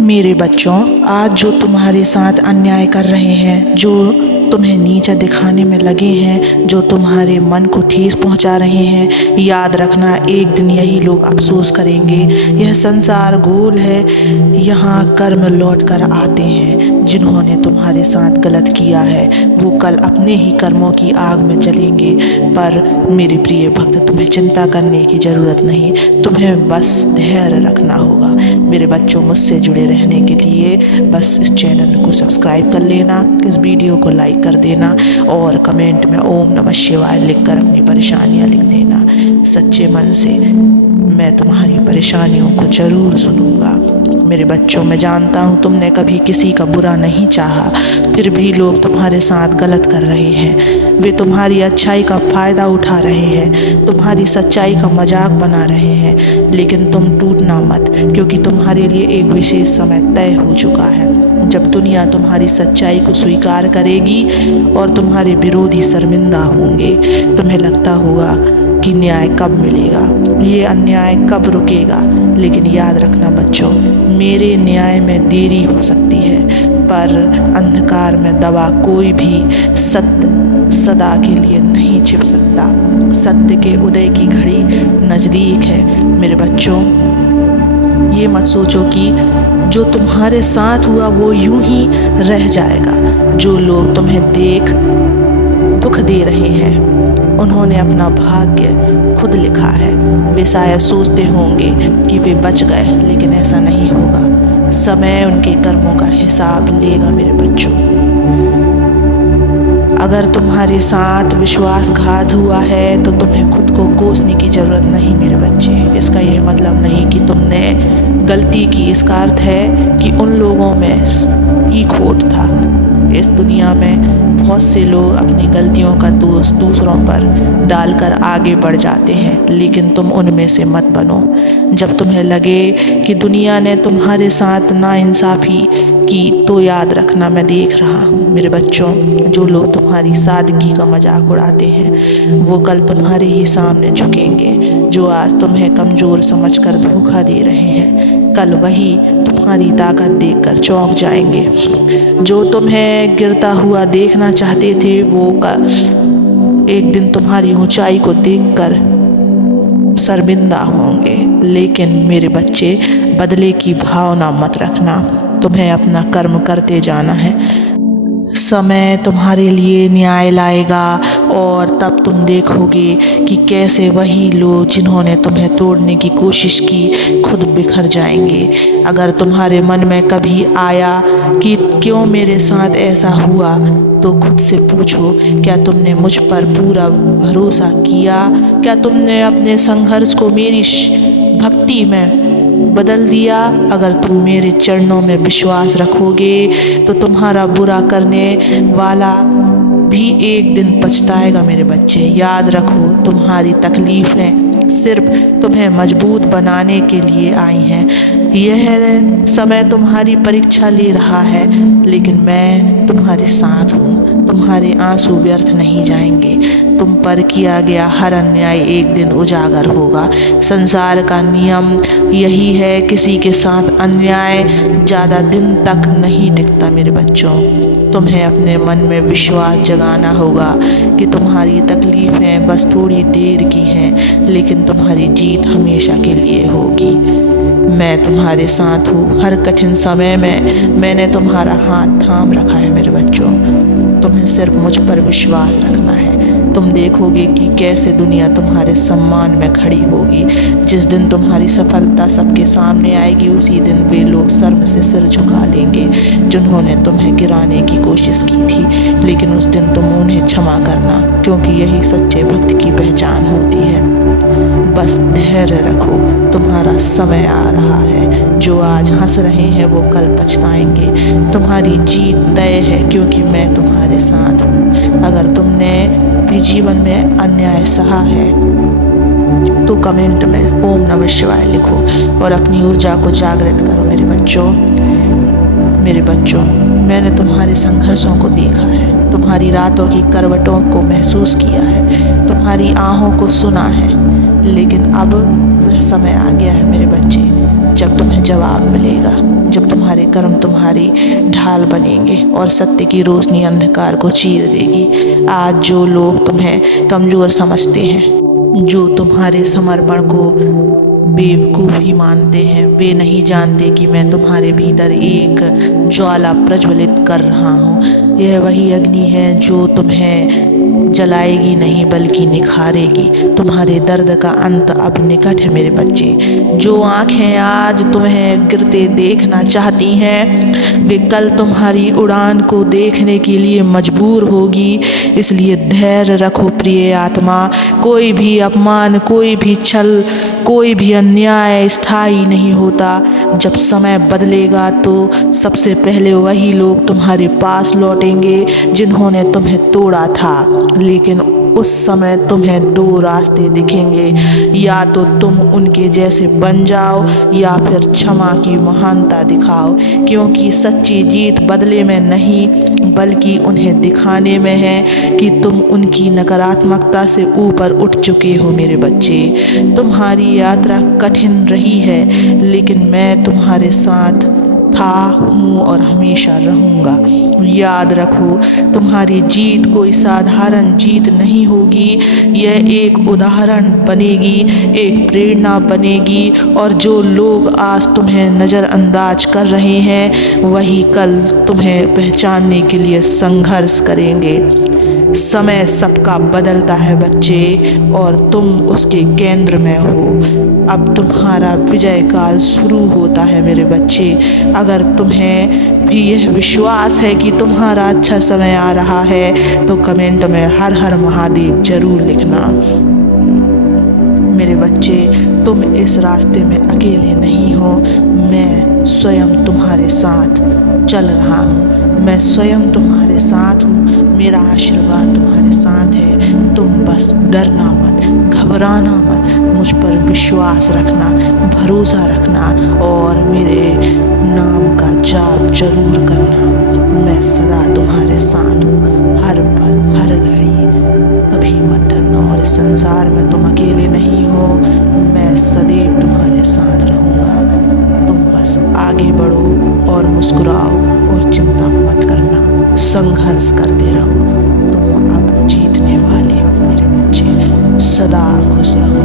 मेरे बच्चों, आज जो तुम्हारे साथ अन्याय कर रहे हैं, जो तुम्हें नीचा दिखाने में लगे हैं, जो तुम्हारे मन को ठेस पहुंचा रहे हैं, याद रखना एक दिन यही लोग अफसोस करेंगे। यह संसार गोल है, यहाँ कर्म लौट कर आते हैं। जिन्होंने तुम्हारे साथ गलत किया है वो कल अपने ही कर्मों की आग में जलेंगे। पर मेरे प्रिय भक्त, तुम्हें चिंता करने की ज़रूरत नहीं, तुम्हें बस धैर्य रखना होगा। मेरे बच्चों, मुझसे जुड़े रहने के लिए बस इस चैनल को सब्सक्राइब कर लेना, इस वीडियो को लाइक कर देना और कमेंट में ओम नमः शिवाय लिखकर अपनी परेशानियां लिख देना। सच्चे मन से मैं तुम्हारी परेशानियों को ज़रूर सुनूंगा। मेरे बच्चों, मैं जानता हूँ तुमने कभी किसी का बुरा नहीं चाहा, फिर भी लोग तुम्हारे साथ गलत कर रहे हैं। वे तुम्हारी अच्छाई का फ़ायदा उठा रहे हैं, तुम्हारी सच्चाई का मजाक बना रहे हैं। लेकिन तुम टूटना मत, क्योंकि तुम्हारे लिए एक विशेष समय तय हो चुका है, जब दुनिया तुम्हारी सच्चाई को स्वीकार करेगी और तुम्हारे विरोधी शर्मिंदा होंगे। तुम्हें लगता होगा कि न्याय कब मिलेगा, ये अन्याय कब रुकेगा, लेकिन याद रखना बच्चों, मेरे न्याय में देरी हो सकती है, पर अंधकार में दबा कोई भी सत्य सदा के लिए नहीं छिप सकता। सत्य के उदय की घड़ी नज़दीक है। मेरे बच्चों, ये मत सोचो कि जो तुम्हारे साथ हुआ वो यूं ही रह जाएगा। जो लोग तुम्हें देख दुख दे रहे हैं, उन्होंने अपना भाग्य खुद लिखा है। वे शायद सोचते होंगे कि वे बच गए, लेकिन ऐसा नहीं होगा। समय उनके कर्मों का हिसाब लेगा। मेरे बच्चों, अगर तुम्हारे साथ विश्वासघात हुआ है तो तुम्हें खुद को कोसने की ज़रूरत नहीं। मेरे बच्चे, इसका यह मतलब नहीं कि तुमने गलती की। इसका अर्थ है कि उन लोगों में ही खोट था। इस दुनिया में बहुत से लोग अपनी गलतियों का दोष दूसरों पर डालकर आगे बढ़ जाते हैं, लेकिन तुम उनमें से मत बनो। जब तुम्हें लगे कि दुनिया ने तुम्हारे साथ नाइंसाफ़ी की, तो याद रखना मैं देख रहा हूँ। मेरे बच्चों, जो लोग तुम्हारी सादगी का मजाक उड़ाते हैं वो कल तुम्हारे ही सामने झुकेंगे। जो आज तुम्हें कमज़ोर समझकर धोखा दे रहे हैं, कल वही तुम्हारी ताकत देखकर चौंक जाएंगे। जो तुम्हें गिरता हुआ देखना चाहते थे वो एक दिन तुम्हारी ऊंचाई को देखकर शर्मिंदा होंगे। लेकिन मेरे बच्चे, बदले की भावना मत रखना, तुम्हें अपना कर्म करते जाना है। समय तुम्हारे लिए न्याय लाएगा और तब तुम देखोगे कि कैसे वही लोग जिन्होंने तुम्हें तोड़ने की कोशिश की खुद बिखर जाएंगे। अगर तुम्हारे मन में कभी आया कि क्यों मेरे साथ ऐसा हुआ, तो खुद से पूछो, क्या तुमने मुझ पर पूरा भरोसा किया? क्या तुमने अपने संघर्ष को मेरी भक्ति में बदल दिया? अगर तुम मेरे चरणों में विश्वास रखोगे तो तुम्हारा बुरा करने वाला भी एक दिन पछताएगा। मेरे बच्चे, याद रखो, तुम्हारी तकलीफ़ें सिर्फ तुम्हें मजबूत बनाने के लिए आई हैं। यह समय तुम्हारी परीक्षा ले रहा है, लेकिन मैं तुम्हारे साथ हूँ। तुम्हारे आंसू व्यर्थ नहीं जाएंगे। तुम पर किया गया हर अन्याय एक दिन उजागर होगा। संसार का नियम यही है, किसी के साथ अन्याय ज़्यादा दिन तक नहीं टिकता। मेरे बच्चों, तुम्हें अपने मन में विश्वास जगाना होगा कि तुम्हारी तकलीफ़ें बस थोड़ी देर की हैं, लेकिन तुम्हारी जीत हमेशा के लिए होगी। मैं तुम्हारे साथ हूँ। हर कठिन समय में मैंने तुम्हारा हाथ थाम रखा है। मेरे बच्चों, तुम्हें सिर्फ मुझ पर विश्वास रखना है। तुम देखोगे कि कैसे दुनिया तुम्हारे सम्मान में खड़ी होगी। जिस दिन तुम्हारी सफलता सबके सामने आएगी, उसी दिन वे लोग शर्म से सिर झुका लेंगे जिन्होंने तुम्हें गिराने की कोशिश की थी। लेकिन उस दिन तुम उन्हें क्षमा करना, क्योंकि यही सच्चे भक्त की पहचान होती है। बस धैर्य रखो, तुम्हारा समय आ रहा है। जो आज हंस रहे हैं वो कल पछताएंगे। तुम्हारी जीत तय है, क्योंकि मैं तुम्हारे साथ हूँ। अगर तुमने भी जीवन में अन्याय सहा है तो कमेंट में ओम नमः शिवाय लिखो और अपनी ऊर्जा को जागृत करो। मेरे बच्चों, मैंने तुम्हारे संघर्षों को देखा है, तुम्हारी रातों की करवटों को महसूस किया है, तुम्हारी आहों को सुना है। लेकिन अब वह समय आ गया है मेरे बच्चे, जब तुम्हें जवाब मिलेगा, जब तुम्हारे तुम्हारे कर्म तुम्हारी ढाल बनेंगे और सत्य की रोशनी अंधकार को चीर देगी। आज जो लोग तुम्हें कमज़ोर समझते हैं, जो तुम्हारे समर्पण को बेवकूफ़ी मानते हैं, वे नहीं जानते कि मैं तुम्हारे भीतर एक ज्वाला प्रज्वलित कर रहा हूँ। यह वही अग्नि है जो तुम्हें जलाएगी नहीं बल्कि निखारेगी। तुम्हारे दर्द का अंत अब निकट है मेरे बच्चे। जो आँखें आज तुम्हें गिरते देखना चाहती हैं, वे कल तुम्हारी उड़ान को देखने के लिए मजबूर होगी। इसलिए धैर्य रखो प्रिय आत्मा। कोई भी अपमान, कोई भी छल, कोई भी अन्याय स्थायी नहीं होता। जब समय बदलेगा तो सबसे पहले वही लोग तुम्हारे पास लौटेंगे जिन्होंने तुम्हें तोड़ा था। लेकिन उस समय तुम्हें दो रास्ते दिखेंगे, या तो तुम उनके जैसे बन जाओ या फिर क्षमा की महानता दिखाओ। क्योंकि सच्ची जीत बदले में नहीं बल्कि उन्हें दिखाने में है कि तुम उनकी नकारात्मकता से ऊपर उठ चुके हो मेरे बच्चे। तुम्हारी यात्रा कठिन रही है, लेकिन मैं तुम्हारे साथ था, हूँ और हमेशा रहूँगा। याद रखो, तुम्हारी जीत कोई साधारण जीत नहीं होगी। यह एक उदाहरण बनेगी, एक प्रेरणा बनेगी, और जो लोग आज तुम्हें नज़रअंदाज कर रहे हैं वही कल तुम्हें पहचानने के लिए संघर्ष करेंगे। समय सबका बदलता है बच्चे, और तुम उसके केंद्र में हो। अब तुम्हारा विजय काल शुरू होता है मेरे बच्चे। अगर तुम्हें भी यह विश्वास है कि तुम्हारा अच्छा समय आ रहा है तो कमेंट में हर हर महादेव जरूर लिखना। मेरे बच्चे, तुम इस रास्ते में अकेले नहीं हो। मैं स्वयं तुम्हारे साथ चल रहा हूँ। मैं स्वयं तुम्हारे साथ हूँ। मेरा आशीर्वाद तुम्हारे साथ है। तुम बस डरना मत, घबराना मत, मुझ पर विश्वास रखना, भरोसा रखना और मेरे नाम का जाप जरूर करना। मैं सदा तुम्हारे साथ हूँ, हर पल हर घड़ी। कभी मत डरना, और इस संसार में तुम अकेले नहीं हो। मैं सदैव तुम्हारे साथ रहूँगा। तुम बस आगे बढ़ो और मुस्कुराओ और चिंता मत करना। संघर्ष करते रहो। तुम अब जीतने वाले हो मेरे बच्चे। सदा खुश रहो।